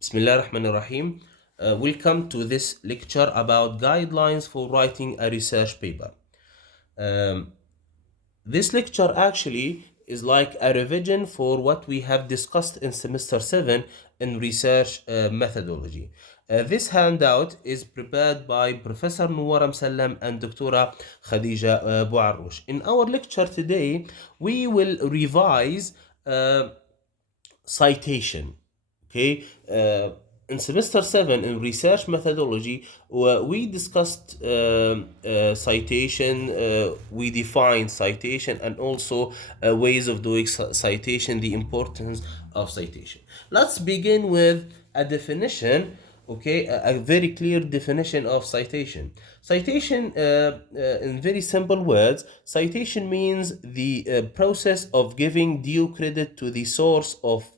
Bismillah ar-Rahman ar-Rahim. Welcome to this lecture about guidelines for writing a research paper. Um, this lecture actually is like a revision for what we have discussed in semester 7 in research methodology. This handout is prepared by Professor Nuwar Msallam and Dr. Khadija Bouarrouch. In our lecture today, we will revise citation. Okay, in semester 7 in research methodology, we discussed citation, we defined citation, and also ways of doing citation, the importance of citation. Let's begin with a definition. Okay, a very clear definition of citation. Citation, in very simple words, citation means the process of giving due credit to the source of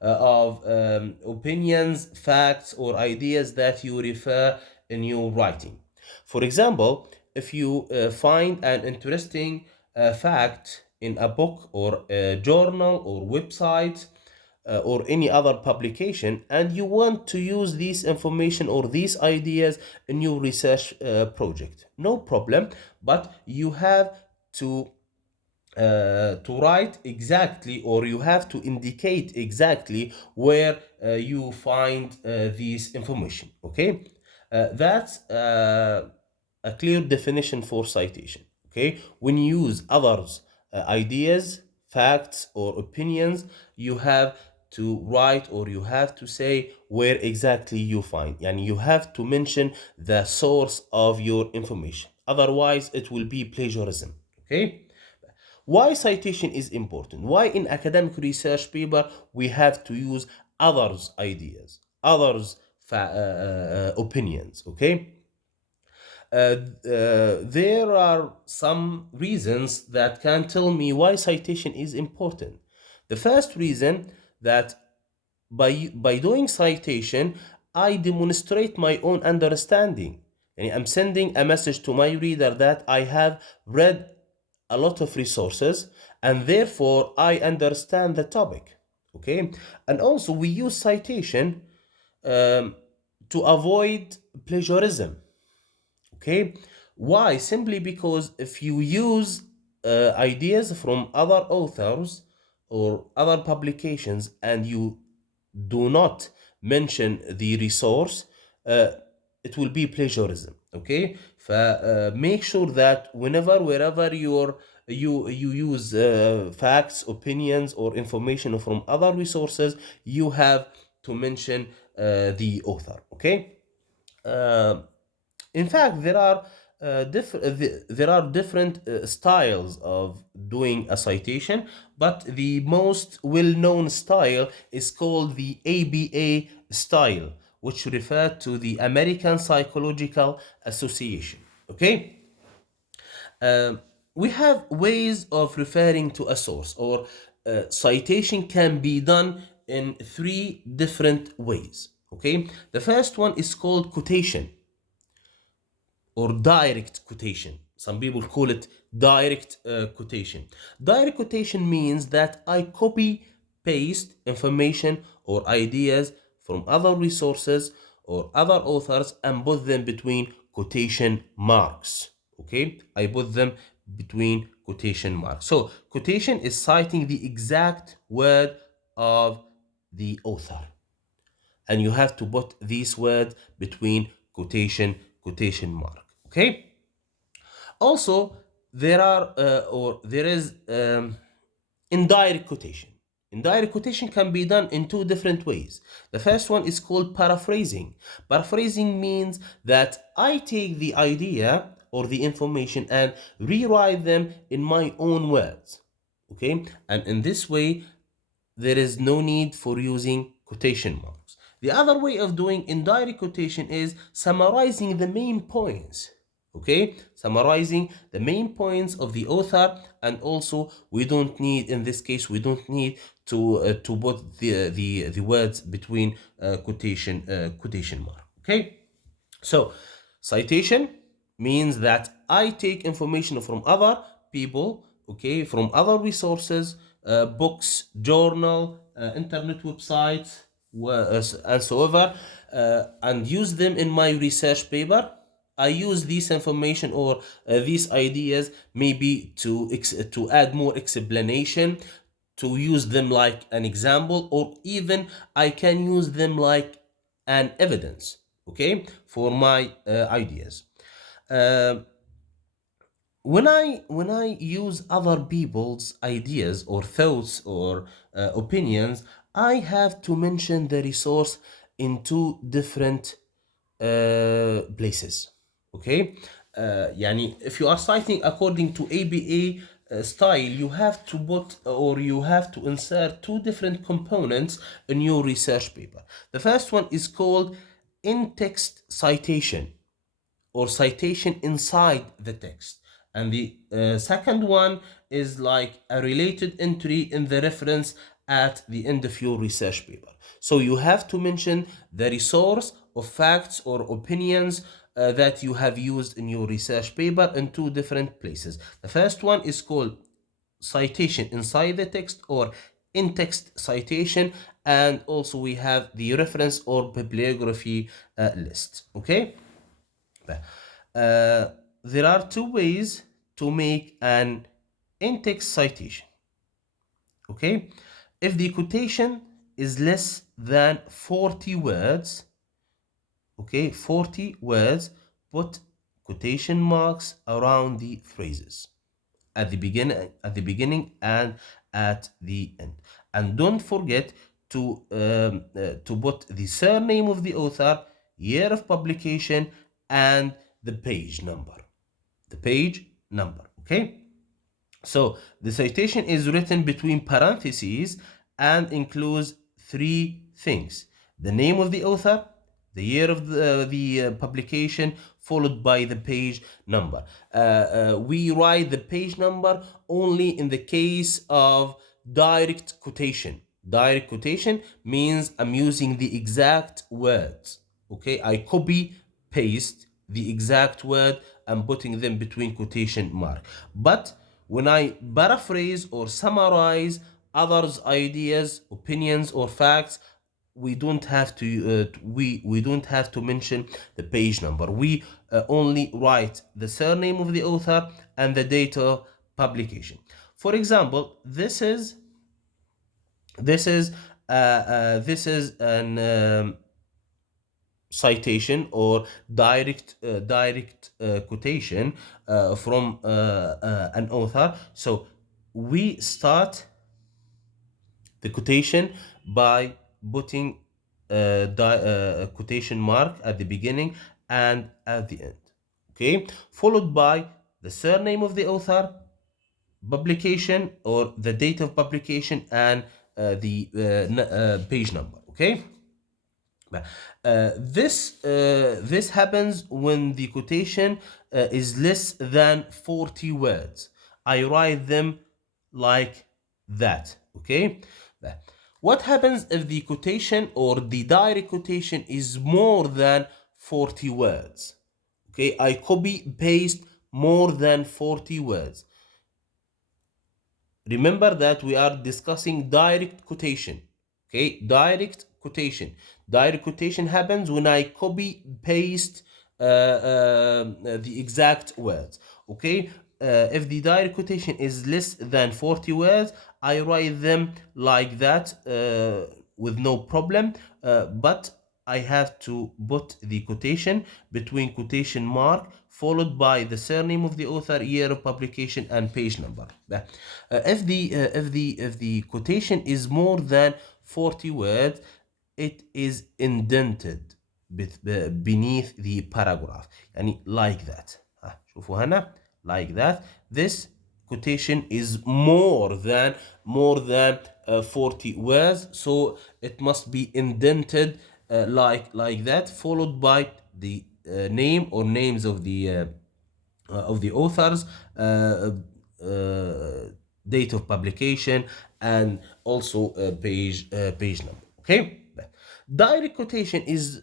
opinions, facts, or ideas that you refer in your writing. For example, if you find an interesting fact in a book or a journal or website or any other publication, and you want to use this information or these ideas in your research project, no problem, but you have to write exactly, or you have to indicate exactly where you find this information. Okay, that's a clear definition for citation. Okay, when you use others ideas, facts, or opinions, you have to write, or you have to say where exactly you find, and you have to mention the source of your information, otherwise it will be plagiarism. Okay, why citation is important? Why in academic research paper we have to use others' ideas, others' opinions? Okay, there are some reasons that can tell me why citation is important. The first reason, that by doing citation, I demonstrate my own understanding. And I'm sending a message to my reader that I have read a lot of resources, and therefore I understand the topic. Okay, and also we use citation to avoid plagiarism. Okay, why? Simply because if you use ideas from other authors or other publications and you do not mention the resource, uh, it will be plagiarism. Okay, make sure that wherever you use facts, opinions, or information from other resources, you have to mention the author. Okay, uh, in fact, there are different styles of doing a citation, but the most well-known style is called the ABA style, which refer to the American Psychological Association. Okay, um, we have ways of referring to a source, or citation can be done in three different ways. Okay, the first one is called quotation, or direct quotation. Some people call it direct quotation. Direct quotation means that I copy paste information or ideas from other resources or other authors and put them between quotation marks. Okay, I put them between quotation marks. So quotation is citing the exact word of the author, and you have to put these words between quotation mark. Okay, also there is indirect quotation. Indirect quotation can be done in two different ways. The first one is called paraphrasing. Paraphrasing means that I take the idea or the information and rewrite them in my own words. Okay, and in this way there is no need for using quotation marks. The other way of doing indirect quotation is summarizing the main points. Okay, summarizing the main points of the author, and also we don't need, in this case, we don't need to put the words between quotation mark. Okay, so citation means that I take information from other people, okay, from other resources, books, journal, internet websites, and so ever, and use them in my research paper. I use this information or these ideas maybe to add more explanation, to use them like an example, or even I can use them like an evidence, okay, for my ideas. Uh, when I use other people's ideas or thoughts or opinions, I have to mention the resource in two different places. Okay, يعني if you are citing according to ABA style, you have to put or you have to insert two different components in your research paper. The first one is called in-text citation, or citation inside the text. And the second one is like a related entry in the reference at the end of your research paper. So you have to mention the resource of facts or opinions that you have used in your research paper in two different places. The first one is called citation inside the text or in-text citation, and also we have the reference or bibliography list. Okay. Uh, there are two ways to make an in-text citation. Okay, if the quotation is less than 40 words, okay, 40 words, put quotation marks around the phrases at the beginning and at the end, and don't forget to put the surname of the author, year of publication, and the page number. Okay. So the citation is written between parentheses and includes three things: the name of the author, the year of the publication, followed by the page number. We write the page number only in the case of direct quotation. Direct quotation means I'm using the exact words. Okay, I copy paste the exact word and putting them between quotation mark. But when I paraphrase or summarize others' ideas, opinions, or facts, we don't have to we don't have to mention the page number. We only write the surname of the author and the date of publication. For example, this is an citation or direct quotation from an author. So we start the quotation by putting a quotation mark at the beginning and at the end. Okay, followed by the surname of the author, publication or the date of publication, and the page number. Okay. This happens when the quotation is less than 40 words. I write them like that. Okay. What happens if the quotation or the direct quotation is more than 40 words? Okay, I copy paste more than 40 words. Remember that we are discussing direct quotation. Okay, direct quotation happens when I copy paste the exact words. Okay, if the direct quotation is less than 40 words, I write them like that with no problem, but I have to put the quotation between quotation mark followed by the surname of the author, year of publication, and page number. If the quotation is more than 40 words, it is indented beneath the paragraph, يعني like that. شوفوا هنا like that. This quotation is more than 40 words, so it must be indented like that, followed by the name or names of the authors, date of publication, and also page number. Okay. Direct quotation is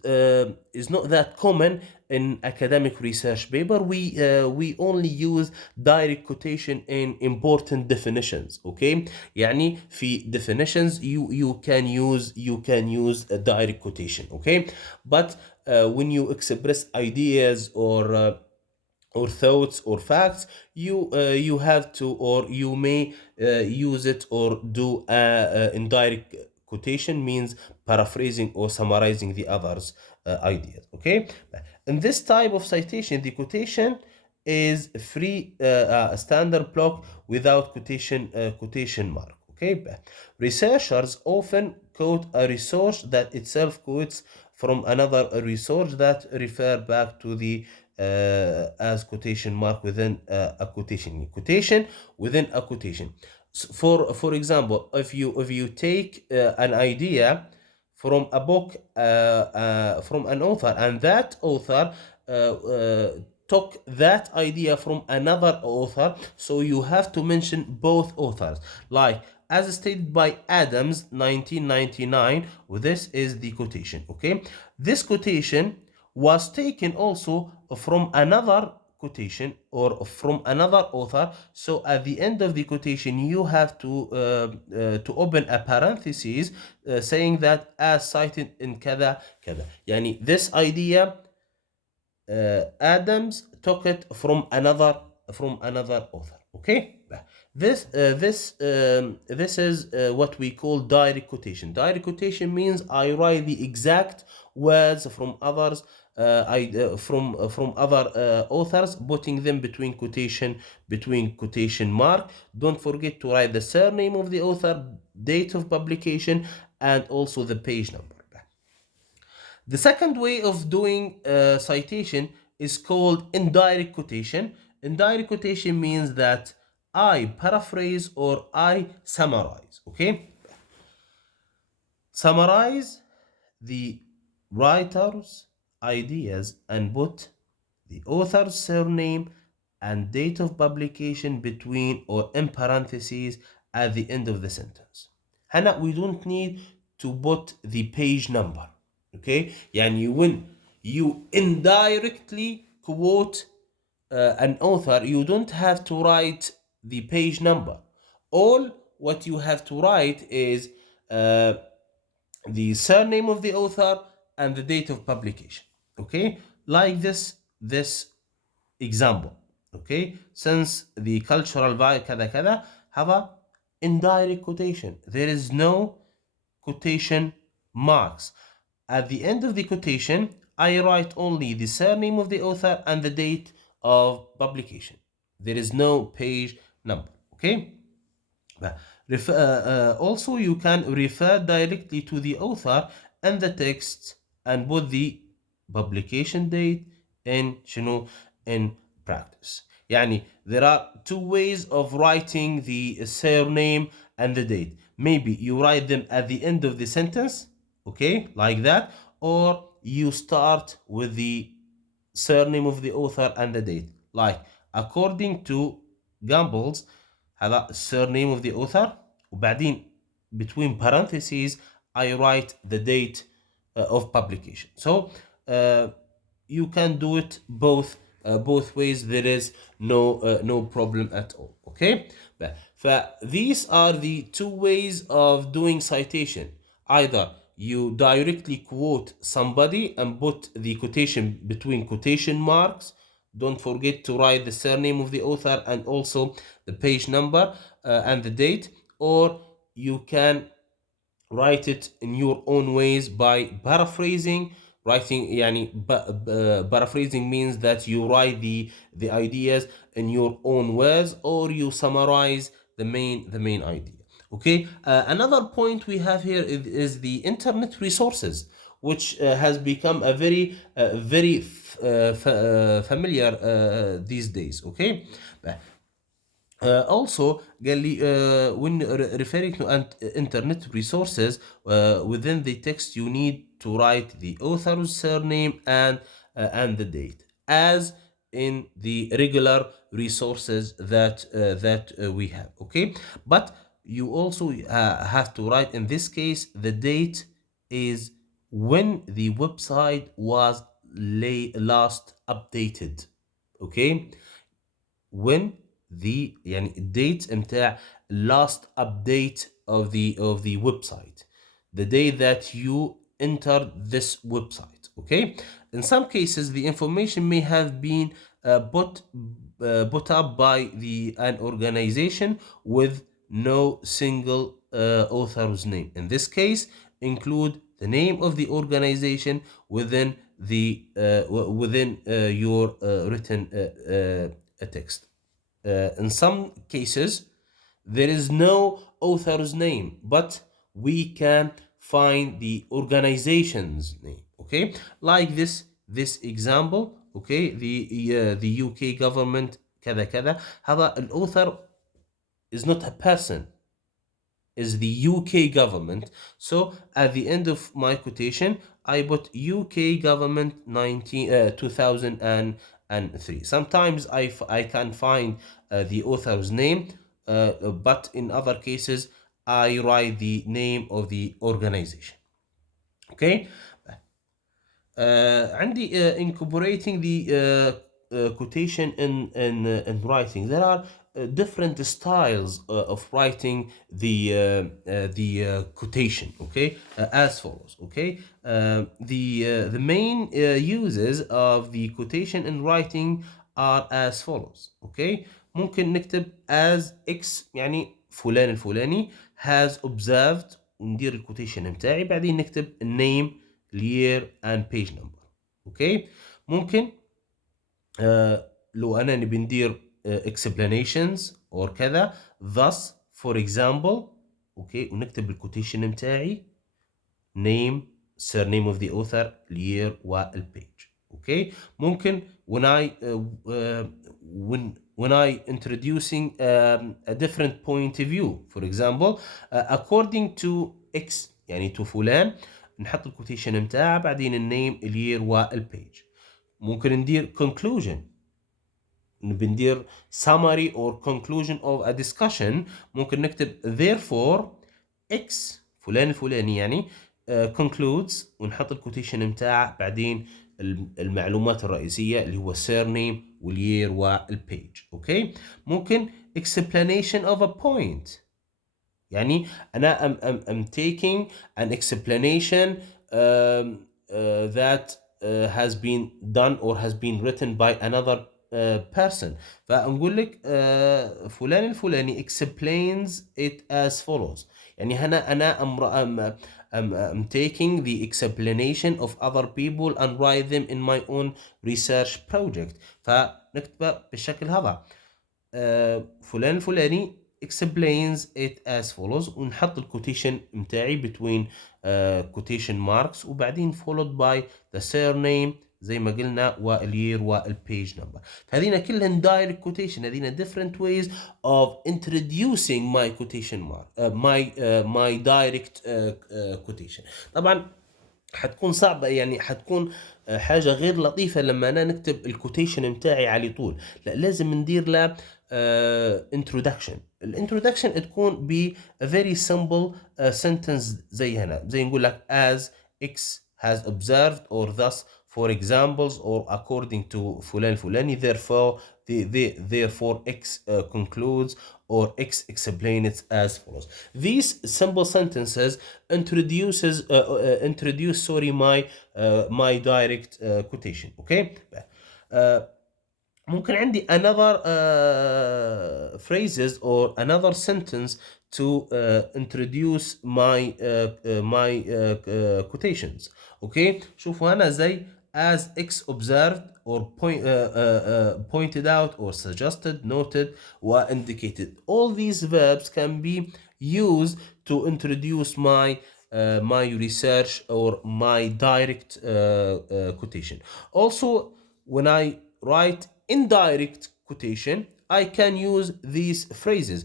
not that common in academic research paper. We only use direct quotation in important definitions. Okay, يعني في definitions you can use a direct quotation. Okay, but when you express ideas or thoughts or facts, you have to, or you may use it or do indirect quotation, means paraphrasing or summarizing the others ideas. Okay, in this type of citation, the quotation is free, a standard block without quotation mark. Okay, researchers often quote a resource that itself quotes from another resource that refer back to the as quotation mark within a quotation within a quotation. For example, if you take an idea from a book, from an author, and that author took that idea from another author, so you have to mention both authors, like as stated by Adams 1999. This is the quotation. Okay, this quotation was taken also from another quotation or from another author. So at the end of the quotation, you have to open a parenthesis saying that as cited in kada kada. Yani this idea, Adams took it from another author. Okay, this is what we call direct quotation. Direct quotation means I write the exact words from others, from other authors, putting them between quotation mark. Don't forget to write the surname of the author, date of publication, and also the page number. The second way of doing citation is called indirect quotation. Indirect quotation means that I paraphrase or I summarize. Okay, summarize the writer's ideas and put the author's surname and date of publication between or in parentheses at the end of the sentence. Hana, we don't need to put the page number. Okay, يعني when you indirectly quote an author, you don't have to write the page number. All what you have to write is uh, the surname of the author and the date of publication. Okay, like this example. Okay, since the cultural value كذا كذا have a indirect quotation, there is no quotation marks. At the end of the quotation, I write only the surname of the author and the date of publication. There is no page number. Okay, also, you can refer directly to the author and the text and put the publication date in شنو in practice. يعني there are two ways of writing the surname and the date. Maybe you write them at the end of the sentence, okay, like that, or you start with the surname of the author and the date, like according to Gambles. هذا surname of the author, وبعدين between parentheses I write the date of publication. So you can do it both ways. There is no problem at all. Okay, these are the two ways of doing citation. Either you directly quote somebody and put the quotation between quotation marks. Don't forget to write the surname of the author and also the page number and the date. Or you can write it in your own ways by paraphrasing. Writing يعني paraphrasing means that you write the ideas in your own words, or you summarize the main idea. Okay, another point we have here is the internet resources, which has become a very familiar these days. Okay, also قال لي when referring to internet resources within the text, you need to write the author's surname and the date, as in the regular resources that we have. Okay, but you also have to write, in this case the date is when the website was last updated. Okay, when the يعني الديت متاع last update of the website, the day that you enter this website. Okay, in some cases the information may have been put up by an organization with no single author's name. In this case, include the name of the organization within your written text. In some cases, there is no author's name, but we can find the organization's name. Okay, like this example. Okay, the UK government كذا كذا. هذا الauthor is not a person, is the UK government. So at the end of my quotation, I put UK government 2003. Sometimes I can find the author's name, but in other cases, I write the name of the organization. Okay. عندي incorporating the quotation in writing. There are different styles of writing the quotation. Okay, as follows. Okay, the main uses of the quotation in writing are as follows. Okay, ممكن نكتب as x يعني فلان الفلاني has observed وندير الكوتيشن متاعي، بعدين نكتب النيم year and page number. اوكي، ممكن لو انا نبي ندير explanations or كذا thus for example. اوكي، ونكتب الكوتيشن متاعي name surname of the author year والpage. اوكي، ممكن when I introducing a different point of view, for example according to x يعني to فلان، نحط الكوتيشن متاعه بعدين النيم الير والبيج. ممكن ندير conclusion، بندير summary or conclusion of a discussion. ممكن نكتب therefore x فلان الفلاني يعني concludes ونحط الكوتيشن متاعه بعدين المعلومات الرئيسية اللي هو surname والير والبيج. اوكي، ممكن explanation of a point، يعني أنا I'm taking an explanation that has been done or has been written by another person. فنقول لك فلان الفلاني explains it as follows. يعني هنا أنا I'm taking the explanation of other people and write them in my own research project. فنكتبه بالشكل هذا. فلان الفلاني explains it as follows ونحط الكوتيشن متاعي between quotation marks وبعدين followed by the surname زي ما قلنا والير والبيج نمبر. هذين كلهن direct quotation، هذين different ways of introducing my quotation mark my direct quotation. طبعا حتكون صعبة، يعني حتكون حاجة غير لطيفة لما أنا نكتب الكوتيشن متاعي على طول. لا، لازم ندير له introduction. الانترودكشن تكون ب a very simple sentence زي هنا، زي نقول لك as x has observed or thus for examples or according to فلان الفلاني therefore x concludes or x explains as follows. These simple sentences introduce my direct quotation. Okay. ممكن عندي another phrases or another sentence to introduce my quotations. okay، شوفوا هنا زي as x observed or pointed out or suggested, noted or indicated. All these verbs can be used to introduce my research or my direct quotation. Also, when I write indirect quotation, I can use these phrases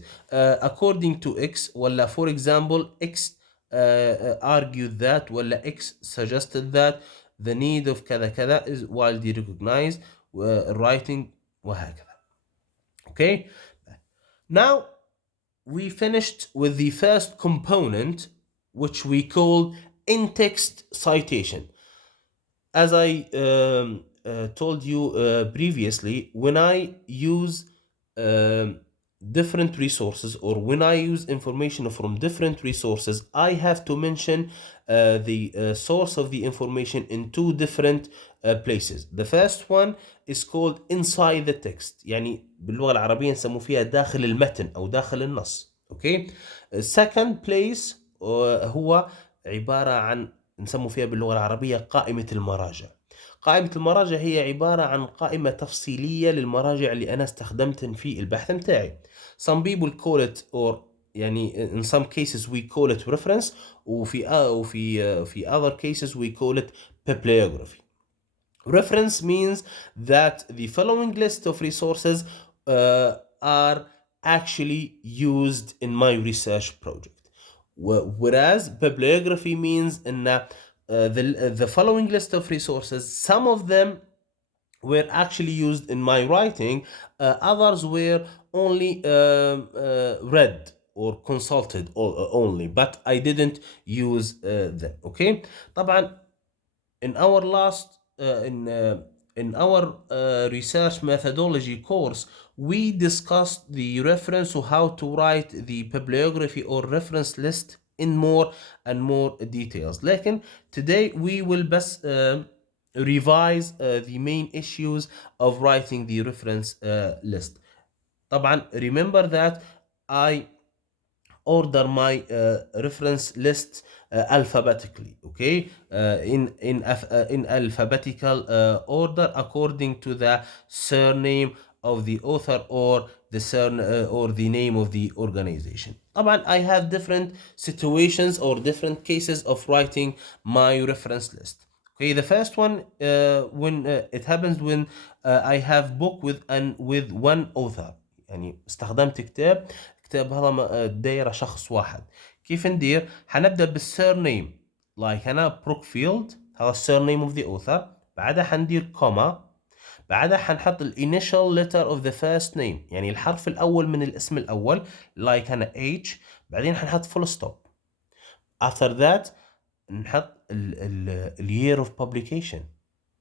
according to x ولا for example x argued that ولا x suggested that the need of كذا كذا is widely recognized writing وهكذا. Okay, now we finished with the first component which we call in-text citation. As I told you previously, when I use um, different resources, or when I use information from different resources, I have to mention the source of the information in two different places. The first one is called inside the text، يعني باللغة العربية نسموه فيها داخل المتن أو داخل النص. Okay. Second place هو عبارة عن نسموا فيها باللغة العربية قائمة المراجع. قائمة المراجع هي عبارة عن قائمة تفصيلية للمراجع اللي أنا استخدمتن في البحث متاعي. Some people call it, or يعني in some cases we call it reference، وفي other cases we call it bibliography. Reference means that the following list of resources are actually used in my research project. Whereas bibliography means in the following list of resources, some of them were actually used in my writing, others were only read or consulted only, but I didn't use them. Okay. طبعا in our last in our research methodology course, we discussed the reference or how to write the bibliography or reference list in more and more details. لكن today we will best revise the main issues of writing the reference list. طبعا remember that I order my reference list alphabetically. Okay. In alphabetical order according to the surname of the author, or or the name of the organization. طبعا I have different situations or different cases of writing my reference list. Okay, the first one when it happens when I have book with one author، يعني استخدمت كتاب هذا دايرة شخص واحد. كيف ندير؟ حنبدأ بالسيرنيم، لايك أنا بروكفيلد، هذا السيرنيم اوف ذا اوثر. بعدها حندير كوما، بعدها حنحط الانيشال ليتر اوف ذا فيرست نيم، يعني الحرف الأول من الاسم الأول، لايك أنا H. بعدين حنحط فول ستوب. after that نحط اليير اوف بابليكيشن،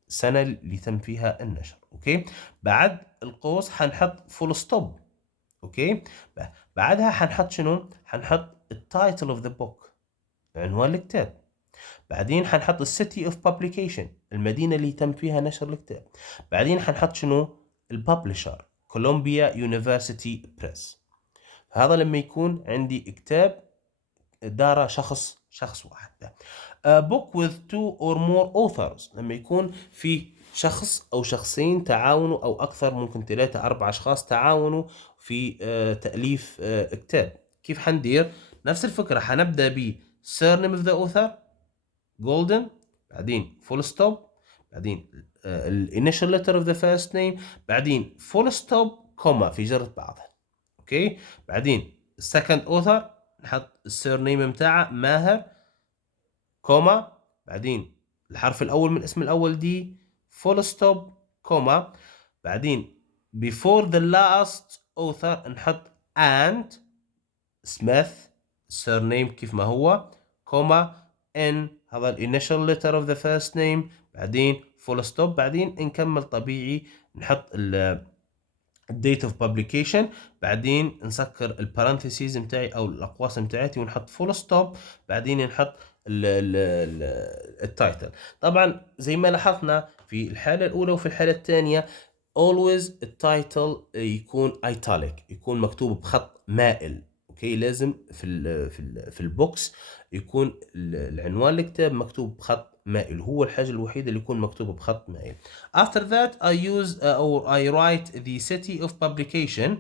السنة اللي تم فيها النشر. اوكي. بعد القوس حنحط فول ستوب. اوكي. بعدها حنحط شنو؟ حنحط التايتل اوف ذا بوك، عنوان الكتاب. بعدين حنحط السيتي اوف بابليكيشن، المدينة اللي تم فيها نشر الكتاب. بعدين حنحط شنو؟ الببلشر، كولومبيا يونيفرسيتي بريس. هذا لما يكون عندي كتاب داره شخص واحد. book with two or more authors، لما يكون في شخص أو شخصين تعاونوا، أو أكثر، ممكن 3-4 أشخاص تعاونوا في تأليف كتاب. كيف حندير؟ نفس الفكرة، حنبدأ ب surname of the author golden، بعدين full stop، بعدين initial letter of the first name، بعدين full stop كوما في جرة بعضها. اوكي. بعدين second author نحط السيرنيم متاعه ماهر كوما، بعدين الحرف الأول من الاسم الأول دي، فول ستوب كوما، بعدين before the last author نحط and سميث surname كيف ما هو، كوما ان هذا الانيشال letter of the first name، بعدين فول ستوب، بعدين نكمل طبيعي، نحط date of publication، بعدين نسكر البارنثيسيز متاعي او الاقواس متاعتي، ونحط فول ستوب، بعدين نحط التايتل. طبعا زي ما لاحظنا في الحالة الأولى وفي الحالة الثانية always التايتل يكون italic، يكون مكتوب بخط مائل. اوكي. لازم في البوكس يكون العنوان الكتاب مكتوب بخط مائل، هو الحاجة الوحيدة اللي يكون مكتوب بخط مائل. After that I use or I write the city of publication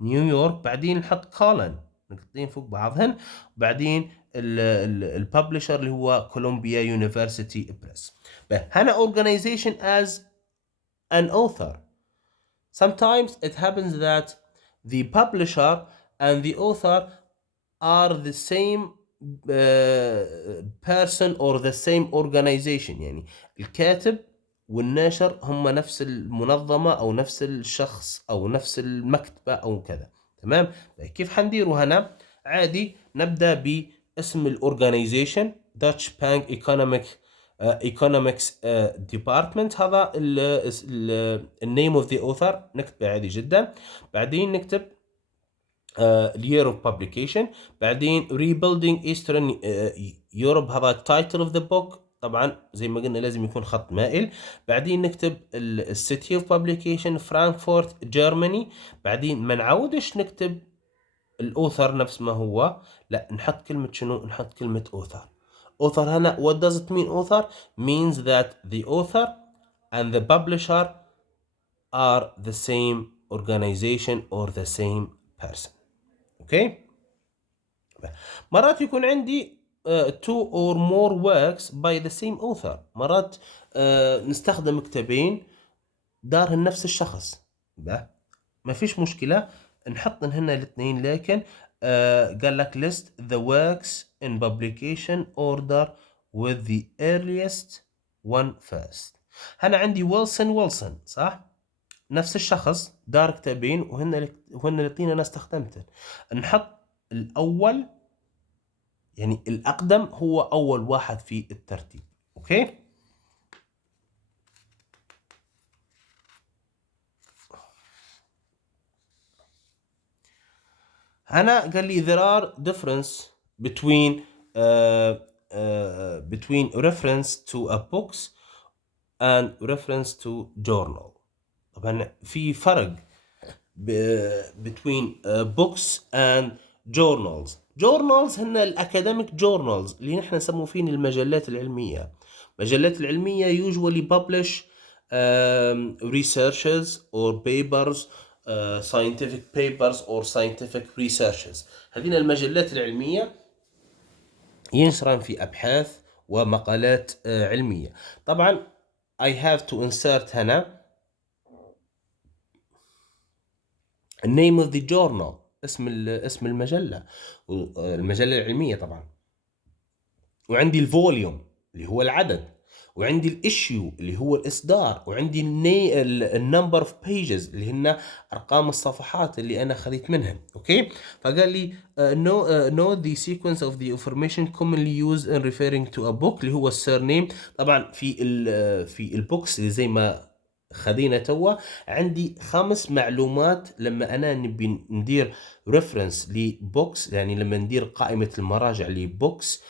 نيويورك، بعدين نحط colon نقطتين فوق بعضهن، وبعدين الببلشر اللي هو كولومبيا يونيفرسيتي بريس. هنا organization as an author. Sometimes it happens that the publisher and the author are the same person or the same organization، يعني الكاتب والناشر هم نفس المنظمة أو نفس الشخص أو نفس المكتبة أو كذا. تمام. كيف حنديروا هنا؟ عادي نبدأ باسم الأورجانيزيشن، Dutch Bank Economics Department. هذا النيم اوف ذا اوثر نكتبه عادي جدا. بعدين نكتب year of publication. بعدين rebuilding Eastern Europe، هذا title of the book، طبعا زي ما قلنا لازم يكون خط مائل. بعدين نكتب city of publication فرانكفورت جيرماني. بعدين ما نعودش نكتب الاوثر نفس ما هو، لا نحط كلمة شنو، نحط كلمة author. author هنا what does it mean author means that the author and the publisher are the same organization or the same person. اوكي. مرات يكون عندي two or more works by the same author. مرات نستخدم كتابين دارهن نفس الشخص، ما فيش مشكلة نحط هنا الاثنين، لكن قال لك list the works in publication order with the earliest one first. هنا عندي ويلسون صح، نفس الشخص دار كتابين وهن الاثنين انا استخدمته. نحط الاول يعني الاقدم هو اول واحد في الترتيب. اوكي. هنا قال لي there are difference between between reference to a books and reference to journal. طبعا في فرق between books and journals. journals هن الأكاديميك journals اللي نحن نسمو فين المجلات العلمية. المجلات العلمية usually publish researches or papers, scientific papers or scientific researches. هذين المجلات العلمية ينشرن في أبحاث ومقالات علمية. طبعا I have to insert هنا name of the journal، اسم المجلة، المجلة العلمية طبعا. وعندي الفوليوم اللي هو العدد، وعندي الاشيو اللي هو الاصدار، وعندي النمبر اوف بيجز اللي هن ارقام الصفحات اللي انا خذيت منها. اوكي. فقال لي know the sequence of the information commonly used in referring to a book اللي هو السيرنيم. طبعا في البوكس اللي زي ما خذينا توا عندي 5 معلومات لما انا نبي ندير ريفرنس لبوكس، يعني لما ندير قائمة المراجع لبوكس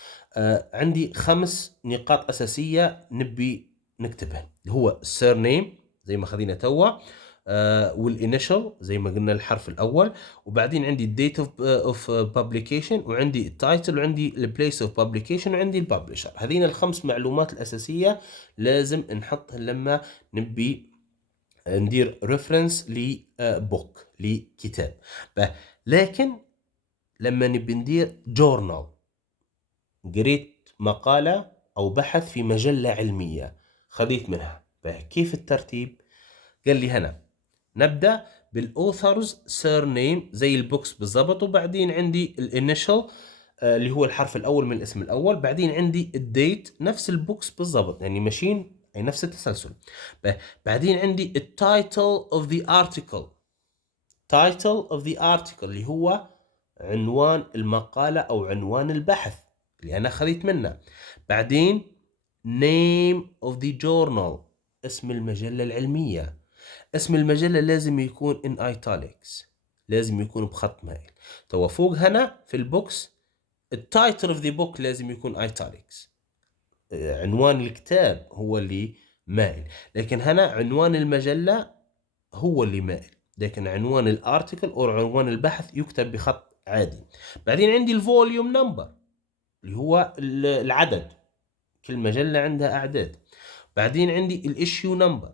عندي 5 نقاط أساسية نبي نكتبها، اللي هو السيرنيم زي ما خذينا توا، والانيشال زي ما قلنا الحرف الأول، وبعدين عندي الديت اوف بابليكيشن، وعندي التايتل، وعندي البليس اوف بابليكيشن، وعندي الببلشر. هذين الخمس معلومات الأساسية لازم نحطها لما نبي ندير ريفرنس لبوك لكتاب. لكن لما نبي ندير جورنال، قريت مقالة أو بحث في مجلة علمية خذيت منها، كيف الترتيب؟ قال لي هنا نبدأ بالأوثرز سيرنيم زي البوكس بالضبط، وبعدين عندي الانيشال اللي هو الحرف الأول من الاسم الأول، بعدين عندي الديت نفس البوكس بالضبط، يعني ماشيين أي نفس التسلسل. بعدين عندي التايتل اوف ذا ارتكل، تايتل اوف ذا ارتكل اللي هو عنوان المقالة أو عنوان البحث اللي أنا خذيت منه. بعدين name of the journal، اسم المجلة العلمية. اسم المجلة لازم يكون in italics، لازم يكون بخط مائل. تو فوق هنا في البوكس التايتل of the book لازم يكون italics، عنوان الكتاب هو اللي مائل، لكن هنا عنوان المجلة هو اللي مائل، لكن عنوان الارتكل أو عنوان البحث يكتب بخط عادي. بعدين عندي الفوليوم نمبر اللي هو العدد، كل مجلة عندها أعداد. بعدين عندي الإشيو نمبر،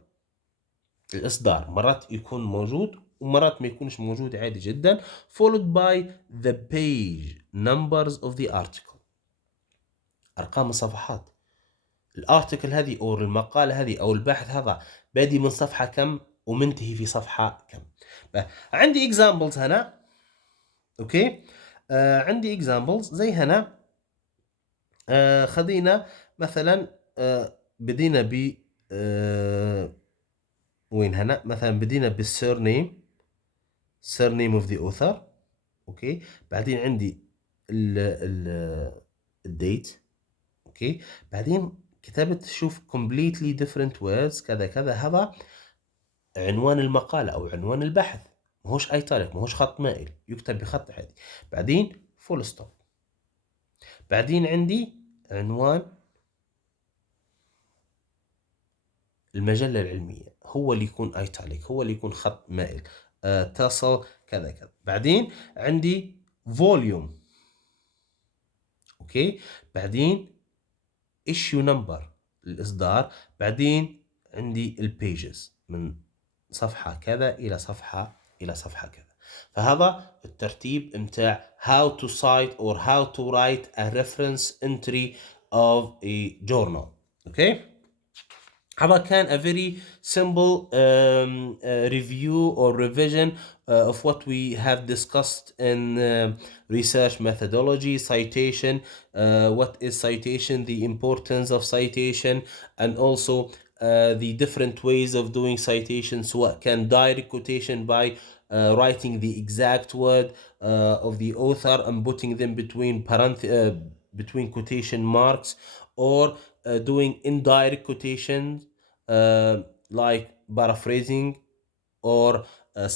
الإصدار، مرات يكون موجود ومرات ما يكونش موجود عادي جدا. followed by the page numbers of the article، أرقام الصفحات. الارتكل هذه أو المقالة هذه أو البحث هذا بادي من صفحة كم ومنتهي في صفحة كم. عندي examples هنا. أوكي. عندي examples زي هنا. خذينا مثلا بدينا ب وين هنا مثلا بدينا بالسيرنيم، سيرنيم اوف ذا اوثر. اوكي. بعدين عندي الديت، اوكي. بعدين كتبت شوف completely different words كذا كذا، هذا عنوان المقالة أو عنوان البحث، ماهوش ايتاليك، ماهوش خط مائل، يكتب بخط عادي. بعدين فول ستوب. بعدين عندي عنوان المجلة العلمية، هو اللي يكون ايتاليك، هو اللي يكون خط مائل. تصل كذا كذا. بعدين عندي فوليوم، اوكي. بعدين issue number الإصدار. بعدين عندي البيجز من صفحة كذا إلى صفحة كذا. فهذا الترتيب متاع how to cite or how to write a reference entry of a journal. Okay. هذا كان a very simple review or revision of what we have discussed in research methodology, citation, what is citation, the importance of citation, and also the different ways of doing citation. سواء كان direct quotation by writing the exact word of the author and putting them between quotation marks, or doing indirect quotations like paraphrasing or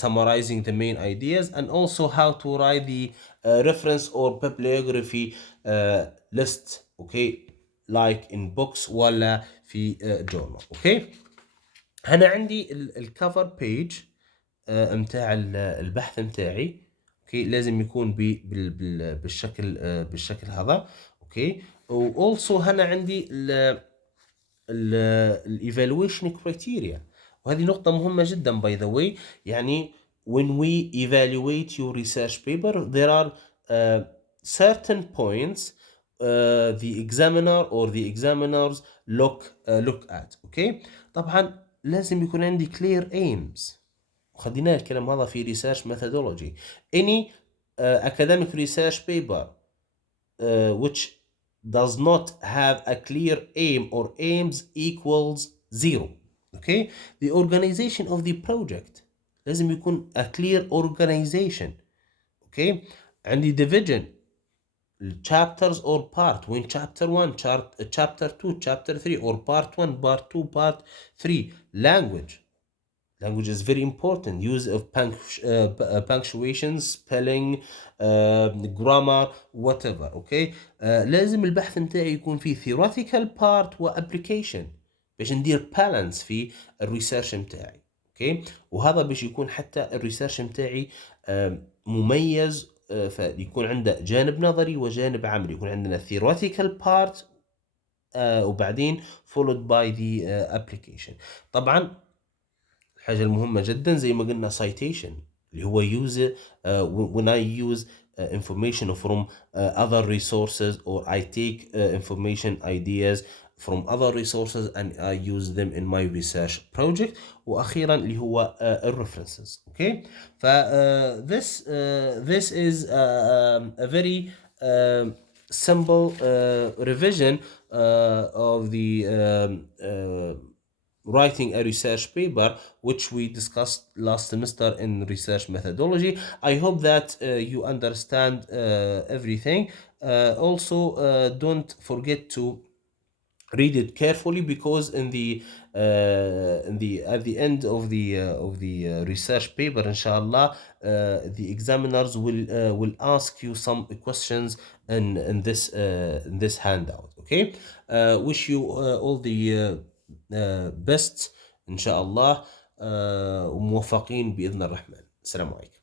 summarizing the main ideas, and also how to write the reference or bibliography list, okay, like in books ولا في journal. okay. هنا عندي الكفر بيج متاع البحث متاعي، اوكي. لازم يكون بالشكل هذا، اوكي. والسو هنا عندي الايفالويشن كرايتيريا، وهذه نقطة مهمة جدا by the way. يعني when we evaluate your research paper there are certain points the examiner or the examiners look at. اوكي. طبعا لازم يكون عندي clear aims، وخدينا الكلام هذا في research methodology. Any academic research paper which does not have a clear aim or aims equals zero. Okay. The organization of the project لازم يكون a clear organization. Okay. عندي division chapters or part, when chapter 1, chapter 2, chapter 3, or part 1, part 2, part 3. Language is very important. Use of punctuation, spelling, grammar, whatever. Okay. لازم البحث متاعي يكون فيه theoretical part و application باش ندير balance في الريسيرش متاعي. اوكي. وهذا باش يكون حتى الريسيرش متاعي مميز، فيكون عنده جانب نظري وجانب عملي. يكون عندنا theoretical part وبعدين followed by the application. طبعا الحاجة المهمة جدا زي ما قلنا citation، اللي هو use when I use information from other resources, or I take information ideas from other resources and I use them in my research project. وأخيرا اللي هو references. Okay. ف this is a very simple revision of the writing a research paper, which we discussed last semester in research methodology. I hope that you understand everything. Also, don't forget to read it carefully, because at the end of the research paper, inshallah, the examiners will ask you some questions in this handout. Okay. Wish you all the best إن شاء الله، وموفقين بإذن الرحمن. السلام عليكم.